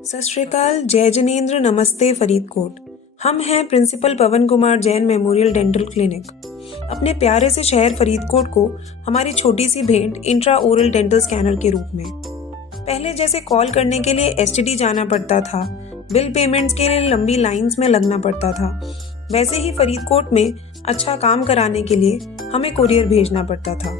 सत श्री अकाल, जय जिनेंद्र, नमस्ते फरीदकोट। हम हैं principal Pawan Kumar Jain memorial dental clinic. अपने प्यारे से शहर फरीदकोट को हमारी छोटी सी भेंट इंट्रा ओरल डेंटल स्कैनर के रूप में। पहले जैसे कॉल करने के लिए एसटीडी जाना पड़ता था, बिल पेमेंट्स के लिए लंबी लाइंस में लगना पड़ता था, वैसे ही फरीदकोट में अच्छा काम कराने के लिए हमें कुरियर भेजना पड़ता था।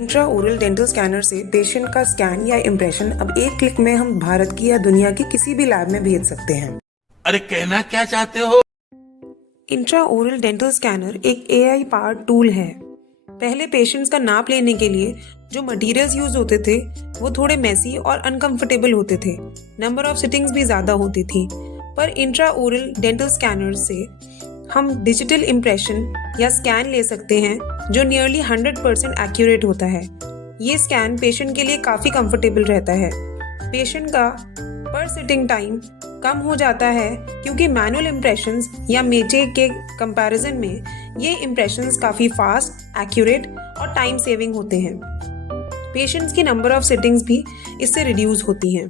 इंट्रा ओरल डेंटल स्कैनर से पेशेंट का स्कैन या इम्प्रेशन अब एक क्लिक में हम भारत की या दुनिया की किसी भी लैब में भेज सकते हैं। अरे कहना क्या चाहते हो? इंट्रा ओरल डेंटल स्कैनर एक AI पावर्ड टूल है। पहले पेशेंट्स का नाप लेने के लिए जो मटेरियल्स यूज होते थे वो थोड़े मेसी और अनकंफर्टेबल होते थे, नंबर ऑफ सिटिंग्स भी ज़्यादा होती थी। पर इंट्रा ओरल डेंटल स्कैनर से हम डिजिटल इम्प्रेशन या स्कैन ले सकते हैं जो नियरली 100% एक्यूरेट होता है। ये स्कैन पेशेंट के लिए काफ़ी कंफर्टेबल रहता है। पेशेंट का पर सिटिंग टाइम कम हो जाता है क्योंकि मैनुअल इम्प्रेशंस या मेटे के कंपैरिजन में ये इम्प्रेशंस काफ़ी फास्ट, एक्यूरेट और टाइम सेविंग होते हैं। पेशेंट्स की नंबर ऑफ सिटिंग्स भी इससे रिड्यूस होती हैं।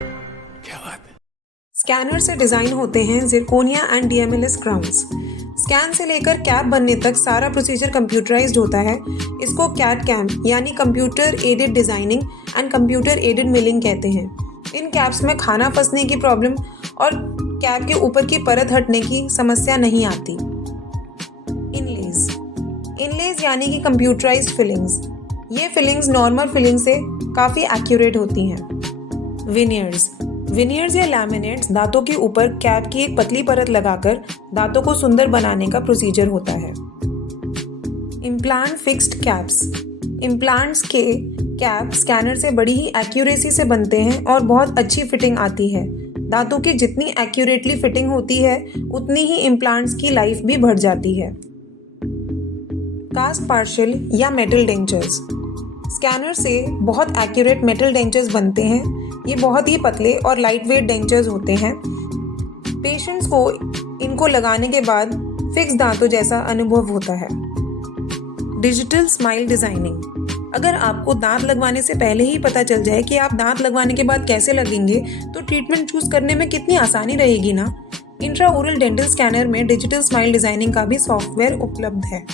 क्या बात है? स्कैनर से डिज़ाइन होते हैं zirconia and DMLS crowns. Scan से लेकर कैप बनने तक सारा प्रोसीजर कंप्यूटराइज्ड होता है। इसको कैड-कैम यानी computer aided designing and computer aided milling कहते हैं। इन कैप्स में खाना फंसने की प्रॉब्लम और कैप के ऊपर की परत हटने की समस्या नहीं आती। इनलेज यानी कि कंप्यूटराइज्ड फिलिंग्स। ये फिलिंग्स नॉर्मल फिलिंग से काफ़ी एक्यूरेट होती हैं। विनियर्स या लैमिनेट्स दांतों के ऊपर कैप की एक पतली परत लगाकर दांतों को सुंदर बनाने का प्रोसीजर होता है। Implant fixed caps. इम्प्लांट्स के कैप स्कैनर से बड़ी ही एक्यूरेसी से बनते हैं और बहुत अच्छी फिटिंग आती है। दांतों की जितनी एक्यूरेटली फिटिंग होती है उतनी ही इम्प्लांट्स की लाइफ भी बढ़ जाती है। कास्ट पार्शियल या मेटल डेंचर्स। स्कैनर से बहुत एक्यूरेट मेटल डेंचर्स बनते हैं। ये बहुत ही पतले और लाइट वेट डेंचर्स होते हैं। पेशेंट्स को इनको लगाने के बाद फिक्स दांतों जैसा अनुभव होता है। Digital smile designing. अगर आपको दांत लगवाने से पहले ही पता चल जाए कि आप दांत लगवाने के बाद कैसे लगेंगे तो ट्रीटमेंट चूज करने में कितनी आसानी रहेगी ना। इंट्रा ओरल डेंटल स्कैनर में डिजिटल स्माइल डिजाइनिंग का भी सॉफ्टवेयर उपलब्ध है।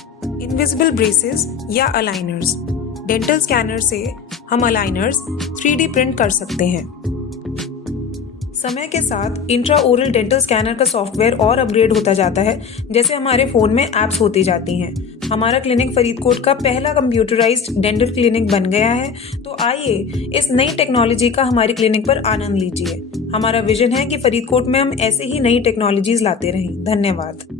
इनविजिबल ब्रेसेस या अलाइनर्स। डेंटल स्कैनर से हम अलाइनर्स 3D प्रिंट कर सकते हैं। समय के साथ इंट्रा ओरल डेंटल स्कैनर का सॉफ्टवेयर और अपग्रेड होता जाता है, जैसे हमारे फ़ोन में ऐप्स होती जाती हैं। हमारा क्लिनिक फरीदकोट का पहला कंप्यूटराइज्ड डेंटल क्लिनिक बन गया है, तो आइए इस नई टेक्नोलॉजी का हमारी क्लिनिक पर आनंद लीजिए। हमारा विजन है कि फरीदकोट में हम ऐसे ही नई टेक्नोलॉजीज लाते रहें। धन्यवाद।